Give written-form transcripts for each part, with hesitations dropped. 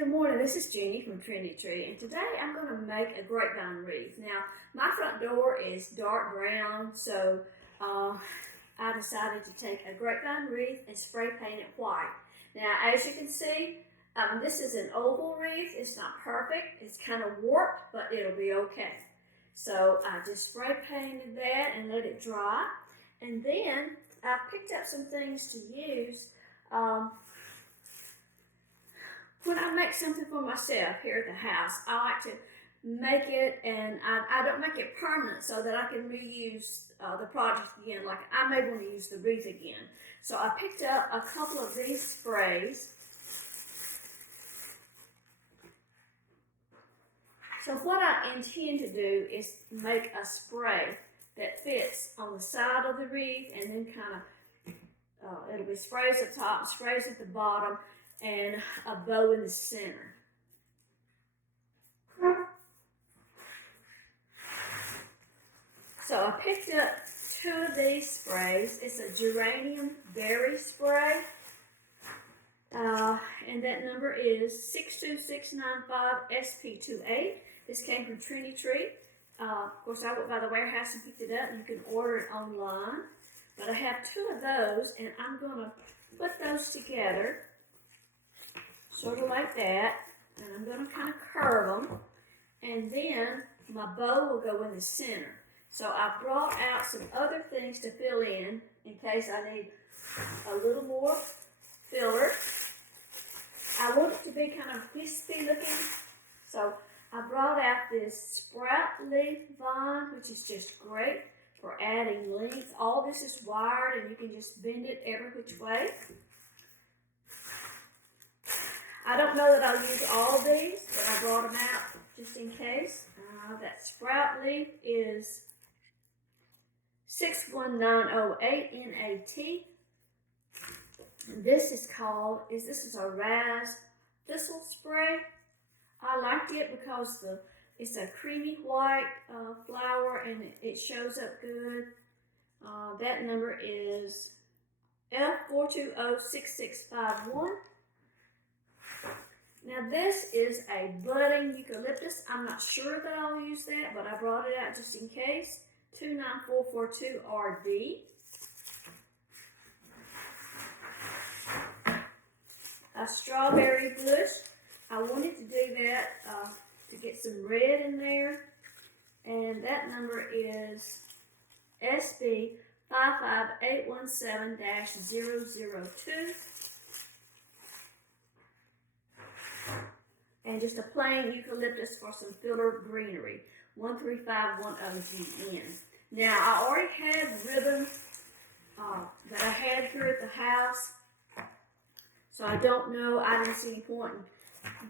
Good morning, this is Jeannie from Trendy Tree, and today I'm going to make a grapevine wreath. Now, my front door is dark brown, so I decided to take a grapevine wreath and spray paint it white. Now, as you can see, this is an oval wreath. It's not perfect. It's kind of warped, but it'll be okay. So I just spray painted that and let it dry. And then I picked up some things to use when I make something for myself here at the house. I like to make it, and I don't make it permanent so that I can reuse the project again. Like I may want to use the wreath again. So I picked up a couple of these sprays. So what I intend to do is make a spray that fits on the side of the wreath, and then kind of, it'll be sprays at the top, sprays at the bottom, and a bow in the center. So I picked up two of these sprays. It's a geranium berry spray, and that number is 62695SP28. This came from Trendy Tree. Of course, I went by the warehouse and picked it up, and you can order it online. But I have two of those, and I'm going to put those together, sort of like that, and I'm going to kind of curve them, and then my bow will go in the center. So I brought out some other things to fill in case I need a little more filler. I want it to be kind of wispy looking, so I brought out this sprout leaf vine, which is just great for adding length. All this is wired, and you can just bend it every which way. I don't know that I'll use all of these, but I brought them out just in case. That sprout leaf is 61908 NAT. This is a raz thistle spray. I liked it because it's a creamy white flower, and it shows up good. That number is F4206651. Now this is a budding eucalyptus. I'm not sure that I'll use that, but I brought it out just in case. 29442RD. A strawberry bush. I wanted to do that to get some red in there, and that number is SB 55817-002. And just a plain eucalyptus for some filler greenery, 13510GN. Now, I already had ribbon that I had here at the house, so I don't know, I didn't see any point in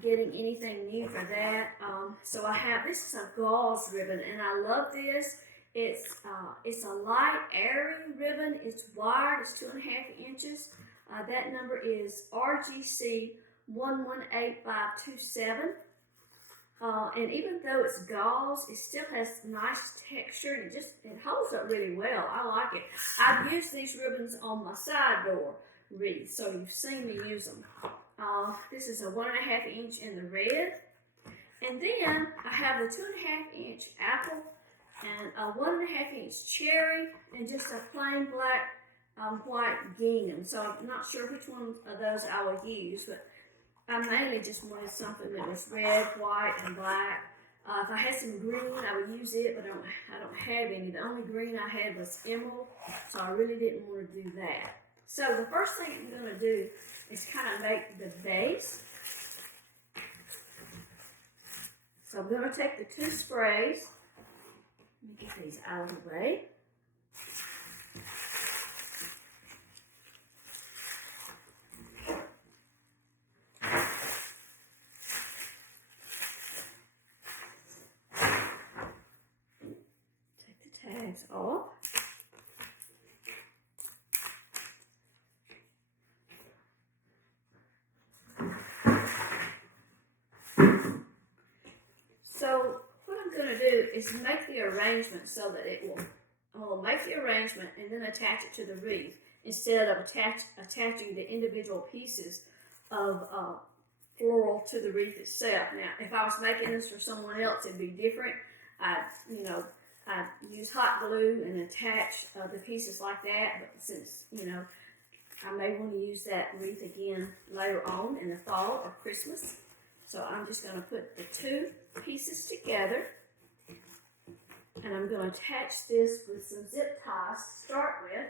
getting anything new for that. So I have, this is a gauze ribbon, and I love this. It's a light, airy ribbon. It's wired, it's 2.5 inches. That number is RGC 118527. And even though it's gauze, it still has nice texture, and it holds up really well. I like it. I've used these ribbons on my side door wreath, so you've seen me use them. This is a 1.5 inch in the red. And then I have the 2.5 inch apple, and a 1.5 inch cherry, and just a plain black white gingham. So I'm not sure which one of those I will use, but I mainly just wanted something that was red, white, and black. If I had some green, I would use it, but I don't have any. The only green I had was emerald, so I really didn't want to do that. So the first thing I'm going to do is kind of make the base. So I'm going to take the two sprays. Let me get these out of the way. Tags off. So what I'm going to do is make the arrangement so that I will make the arrangement and then attach it to the wreath instead of attaching the individual pieces of floral to the wreath itself. Now, if I was making this for someone else, it'd be different. I'd use hot glue and attach the pieces like that, but since, I may want to use that wreath again later on in the fall or Christmas. So I'm just going to put the two pieces together, and I'm going to attach this with some zip ties to start with.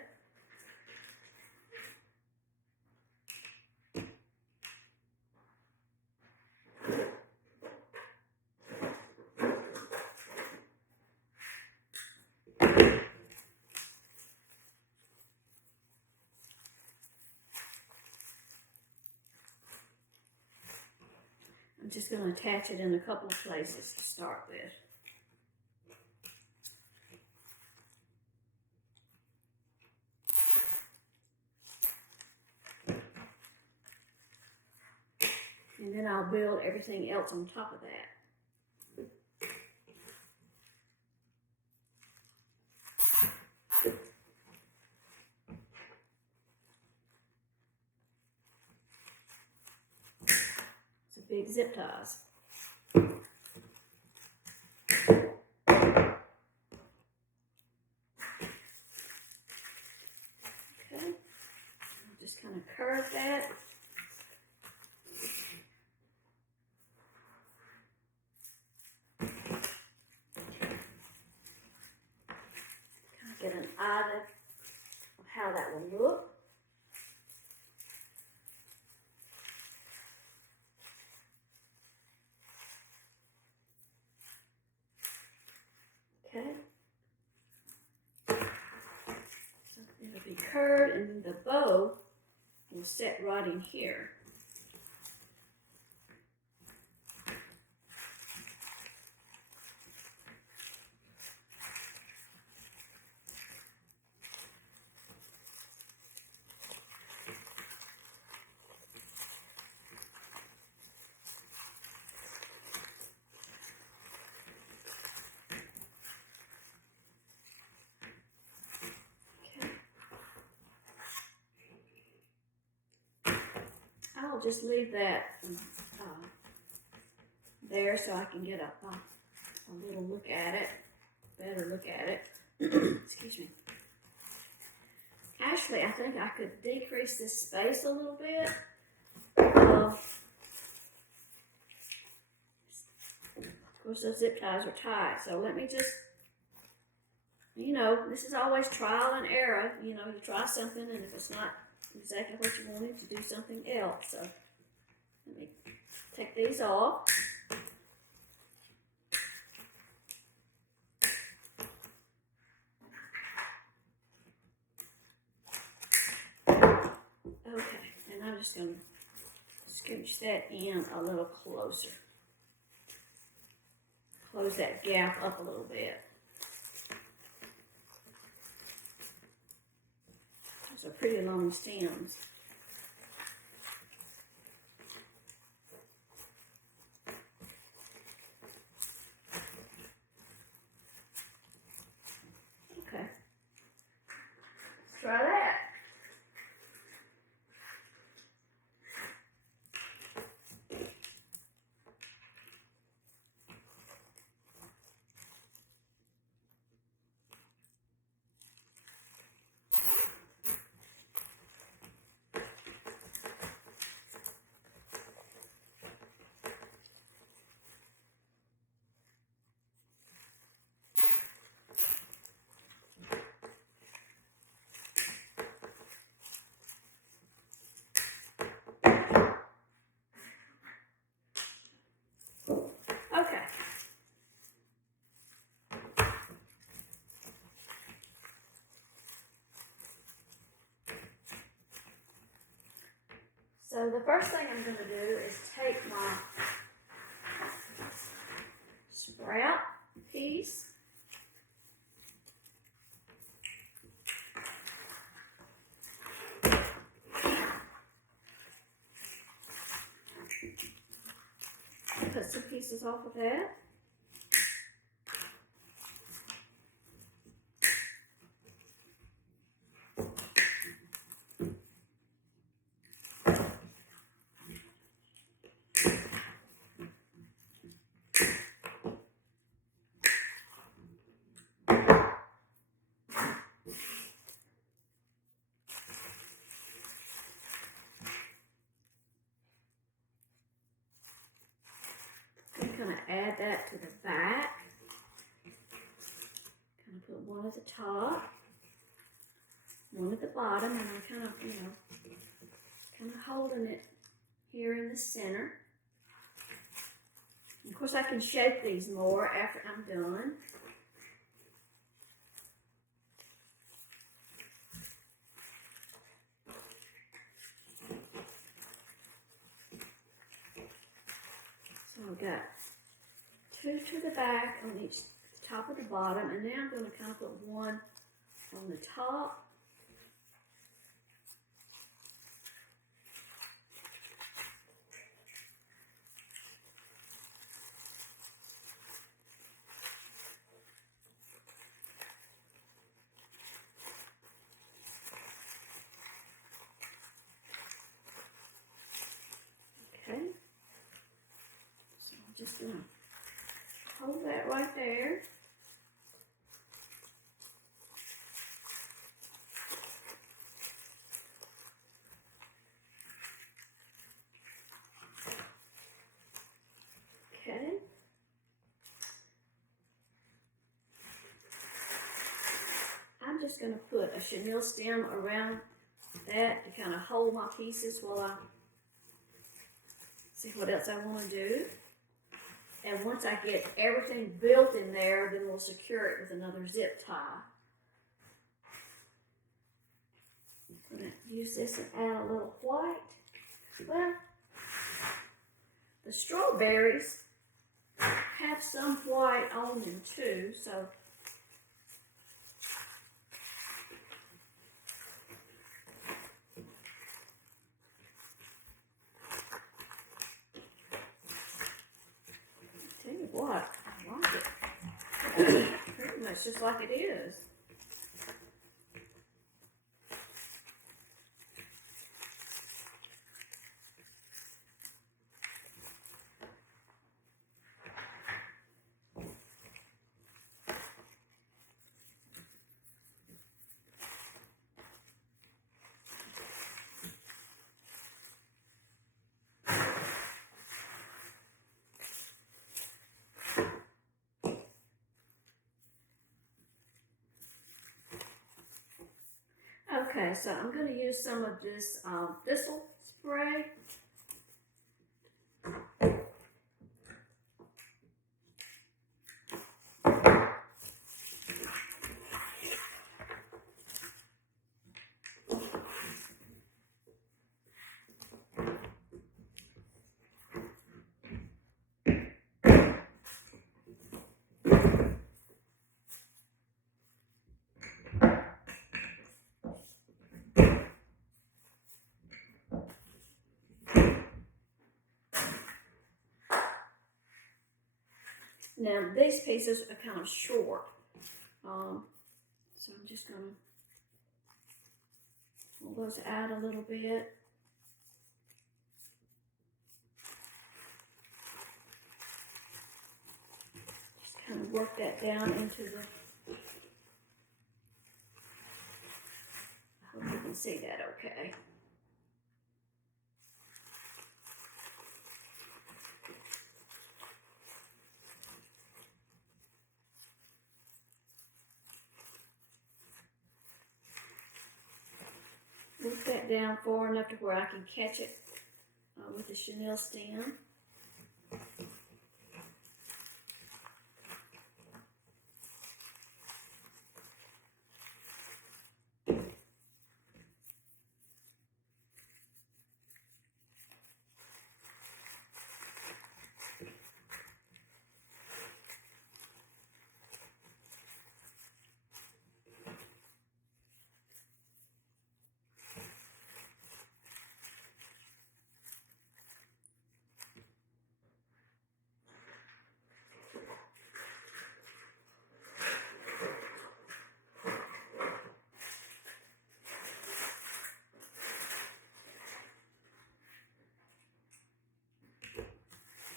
I'm just going to attach it in a couple of places to start with. And then I'll build everything else on top of that. Big zip ties. Okay, I'll just kind of curve that. Kind of get an idea of how that will look. Okay, so it'll be curved, and then the bow will set right in here. I'll just leave that there so I can get a little look at it, better look at it. Excuse me. Actually, I think I could decrease this space a little bit. Of course, those zip ties are tight, so let me just, this is always trial and error. You try something, and if it's not exactly what you wanted, to do something else. So let me take these off. Okay, and I'm just going to scooch that in a little closer. Close that gap up a little bit. Those are pretty long stems. Okay, let's try that. Okay. So the first thing I'm going to do is take my sprout piece, cut some pieces off of that. add that to the back. Kind of put one at the top, one at the bottom, and I'm kind of, kind of holding it here in the center. Of course, I can shape these more after I'm done. So I've got two to the back on each top of the bottom, and now I'm going to kind of put one on the top. Okay, so I'm just going to hold that right there. Okay. I'm just going to put a chenille stem around that to kind of hold my pieces while I see what else I want to do. And once I get everything built in there, then we'll secure it with another zip tie. I'm going to use this and add a little white. Well, the strawberries have some white on them too, so tell you what, I like it. Pretty much just like it is. Okay, so I'm going to use some of this thistle spray. Now, these pieces are kind of short, so I'm just going to pull those out a little bit. Just kind of work that down into the, I hope you can see that okay. Work that down far enough to where I can catch it with the chenille stem.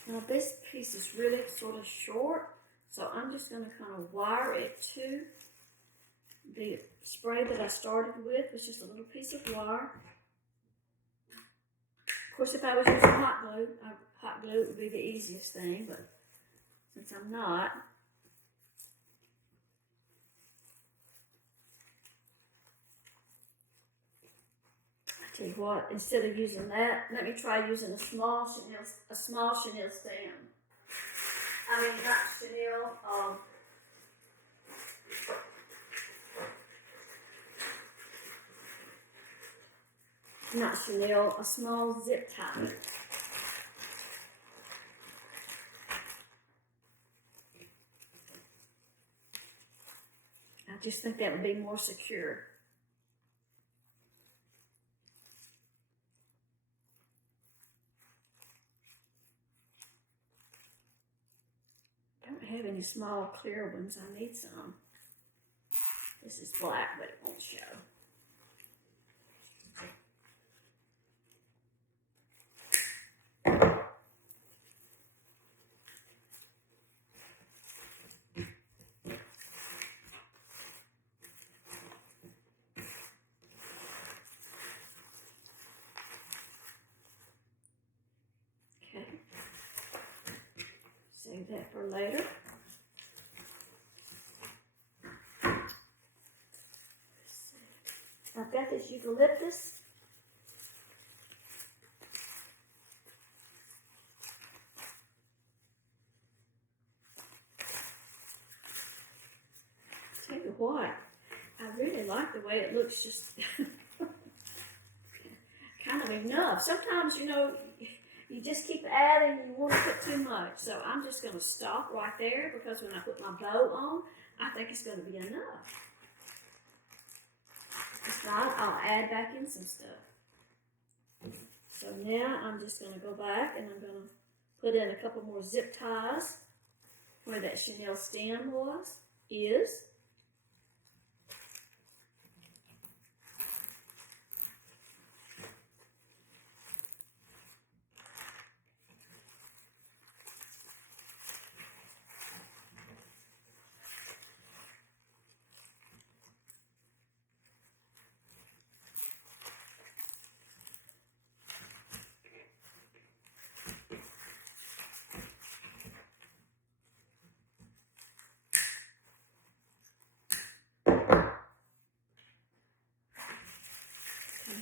Now this piece is really sort of short, so I'm just going to kind of wire it to the spray that I started with, which is a little piece of wire. Of course, if I was using hot glue, hot glue would be the easiest thing, but since I'm not. I tell you what, instead of using that, let me try using a small chenille stem. I mean, not chenille, not chenille, a small zip tie. I just think that would be more secure. I don't have any small clear ones. I need some. This is black, but it won't show. Okay. Save that for later. I've got this eucalyptus. Tell you what, I really like the way it looks, just kind of enough. Sometimes, you know, you just keep adding, you want to put too much. So I'm just going to stop right there, because when I put my bow on, I think it's going to be enough. If not, I'll add back in some stuff. So now I'm just going to go back and I'm going to put in a couple more zip ties where that chenille stem is.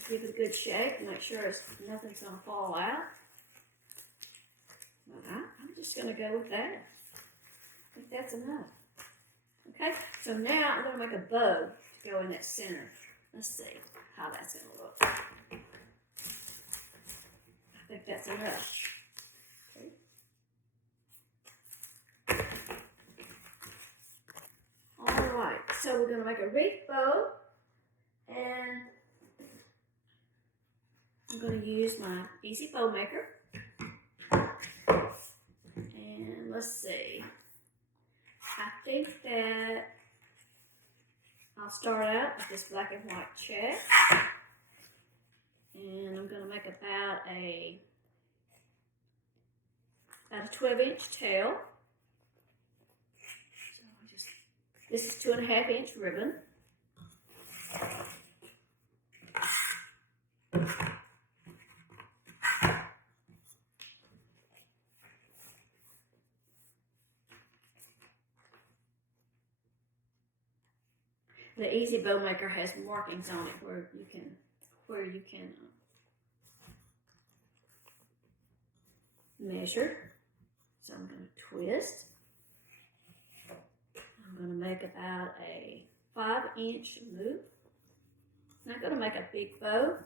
Give it a good shake, make sure nothing's going to fall out. I'm just going to go with that. I think that's enough. Okay, so now I'm going to make a bow to go in that center. Let's see how that's going to look. I think that's enough. Okay. All right, so we're going to make a wreath bow, and I'm going to use my easy bow maker, and let's see, I think that I'll start out with this black and white check, and I'm going to make about a 12-inch tail. So this is 2.5-inch ribbon. The Easy Bow Maker has markings on it where you can measure. So I'm going to twist. I'm going to make about a 5-inch loop. I'm not going to make a big bow.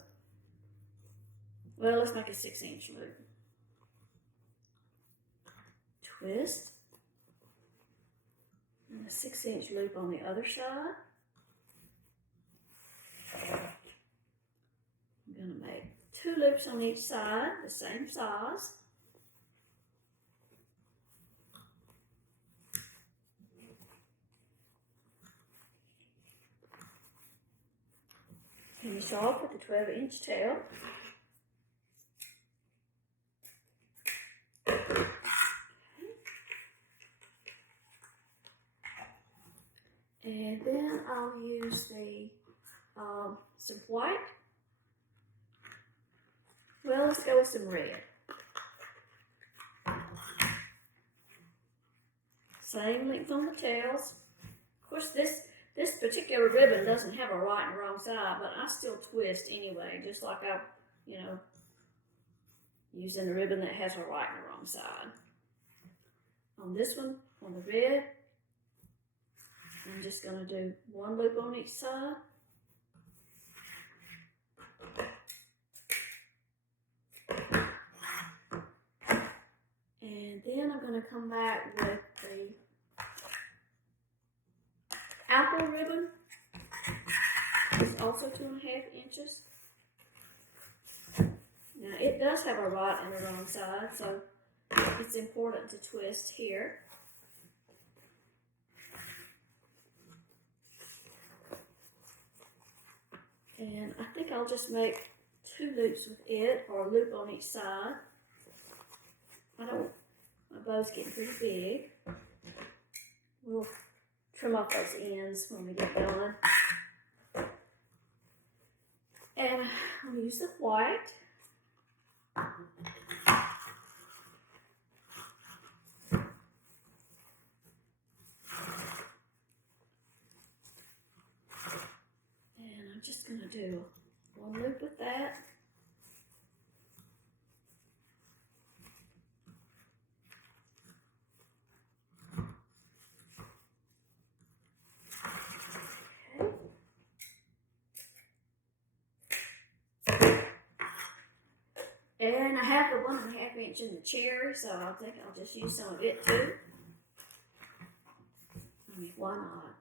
Well, let's make a 6-inch loop. Twist. And a 6-inch loop on the other side. I'm going to make 2 loops on each side, the same size. Finish off with the 12-inch tail. And then I'll use the some white. Well, let's go with some red. Same length on the tails. Of course, this particular ribbon doesn't have a right and wrong side, but I still twist anyway, just like I, using a ribbon that has a right and a wrong side. On this one, on the red, I'm just going to do one loop on each side. And then I'm going to come back with the apple ribbon. It's also 2.5 inches. Now it does have a right and a wrong side, so it's important to twist here. And I think I'll just make 2 loops with it, or a loop on each side. My bow's getting pretty big. We'll trim off those ends when we get done. And I'll use the white. And I'm just going to do one loop with that. And I have the 1.5 inch in the cherry, so I think I'll just use some of it too. I mean, why not?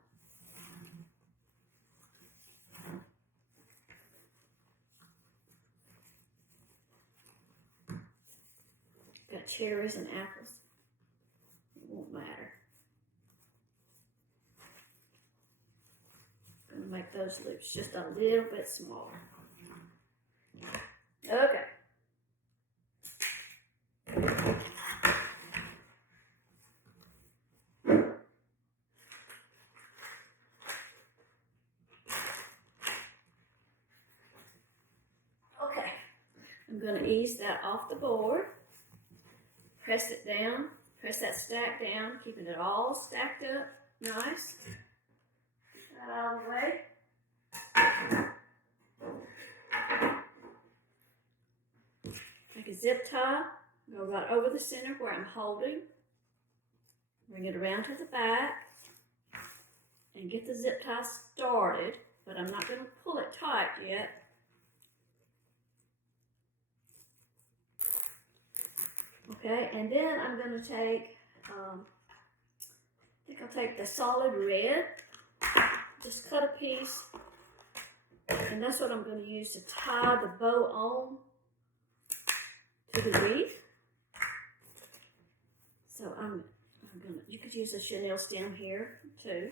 Got cherries and apples. It won't matter. I'm going to make those loops just a little bit smaller. Okay. I'm going to ease that off the board, press it down, press that stack down, keeping it all stacked up nice. Get that out of the way. Take a zip tie, go right over the center where I'm holding, bring it around to the back, and get the zip tie started, but I'm not going to pull it tight yet. Okay, and then I'm going to take, I think I'll take the solid red, just cut a piece, and that's what I'm going to use to tie the bow on to the wreath. So I'm going to, you could use a chenille stem here too.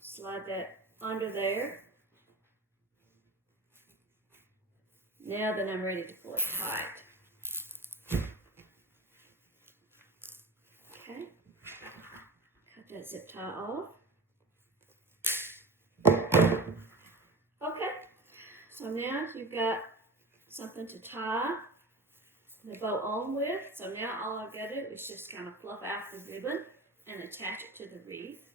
Slide that under there. Now then I'm ready to pull it tight. Okay, cut that zip tie off. Okay, so now you've got something to tie the bow on with. So now all I've got to do is just kind of fluff out the ribbon and attach it to the wreath.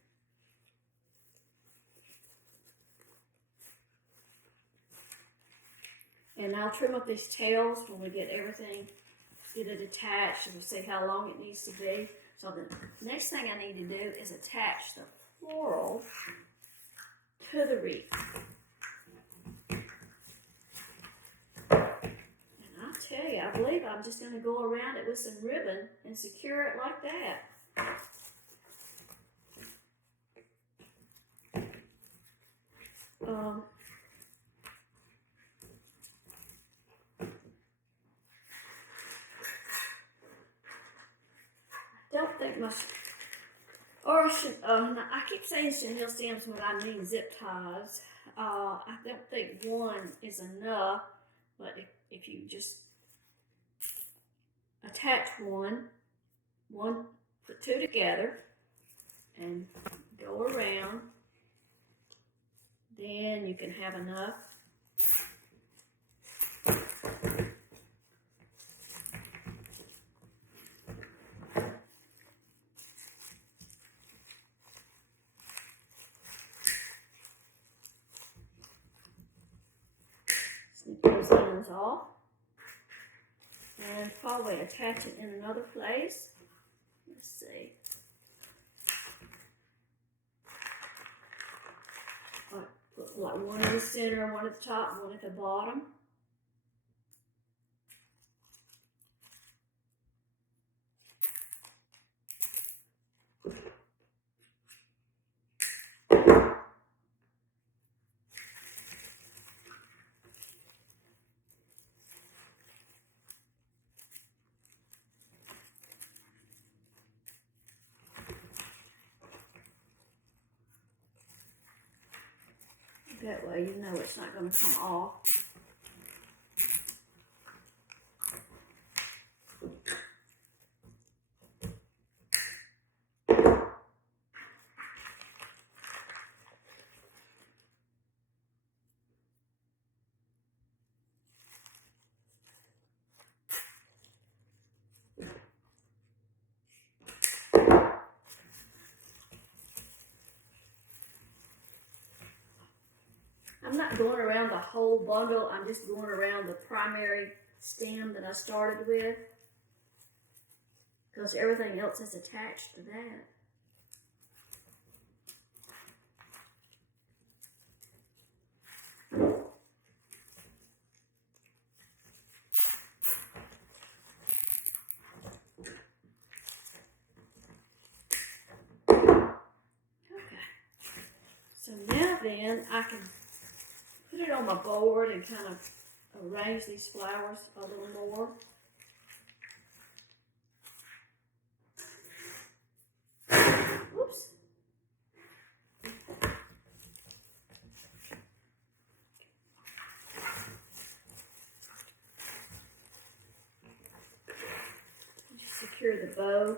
And I'll trim up these tails when we get everything, get it attached, and we'll see how long it needs to be. So the next thing I need to do is attach the floral to the wreath. And I'll tell you, I believe I'm just going to go around it with some ribbon and secure it like that. Don't think my, I keep saying chenille stems when I mean zip ties. I don't think one is enough, but if you just attach one, put 2 together and go around, then you can have enough. those ends off and probably attach it in another place. Let's see. Put like one in the center, one at the top, one at the bottom. That way you know it's not going to come off. I'm not going around the whole bundle, I'm just going around the primary stem that I started with, because everything else is attached to that. Okay, so now then I can put it on my board and kind of arrange these flowers a little more. Oops. Just secure the bow.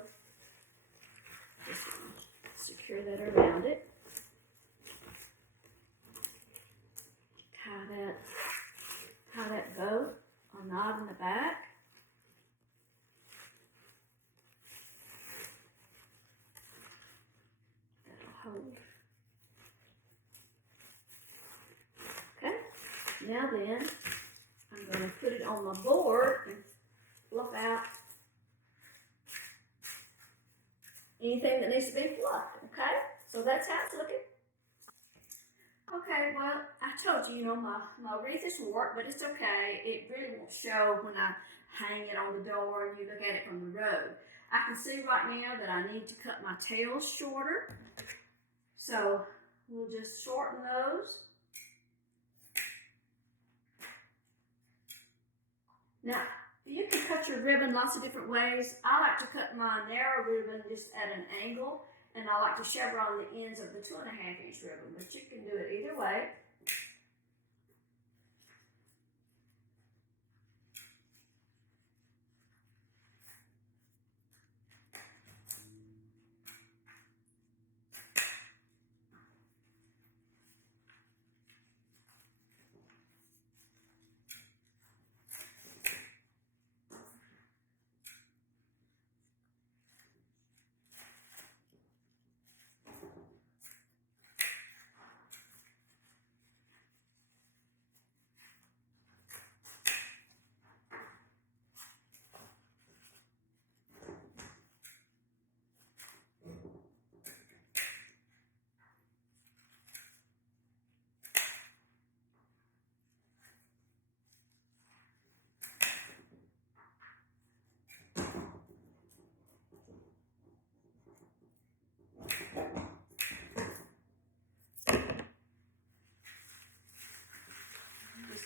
Just secure that around it. Tie that bow or knot in the back. That'll hold. Okay, now then, I'm going to put it on my board and fluff out anything that needs to be fluffed, okay? So that's how it's looking. Okay, well, I told you, my wreath is warped, but it's okay. It really won't show when I hang it on the door and you look at it from the road. I can see right now that I need to cut my tails shorter. So we'll just shorten those. Now, you can cut your ribbon lots of different ways. I like to cut my narrow ribbon just at an angle, and I like to chevron the ends of the 2.5-inch ribbon, but you can do it either way.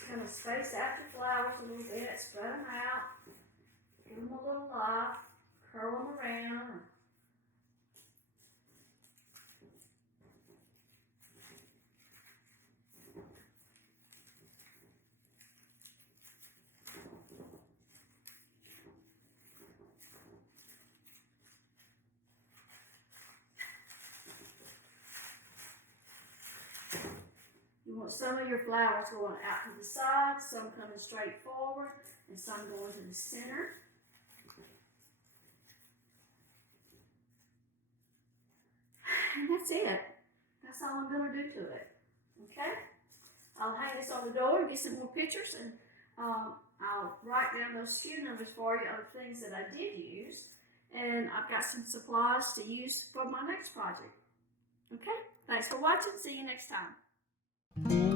Kind of space out the flowers a little bit, spread them out, give them a little life, curl them around. You want some of your flowers going out to the side, some coming straight forward, and some going to the center. And that's it. That's all I'm going to do to it. Okay? I'll hang this on the door and get some more pictures, and I'll write down those SKU numbers for you of things that I did use, and I've got some supplies to use for my next project. Okay, thanks for watching. See you next time.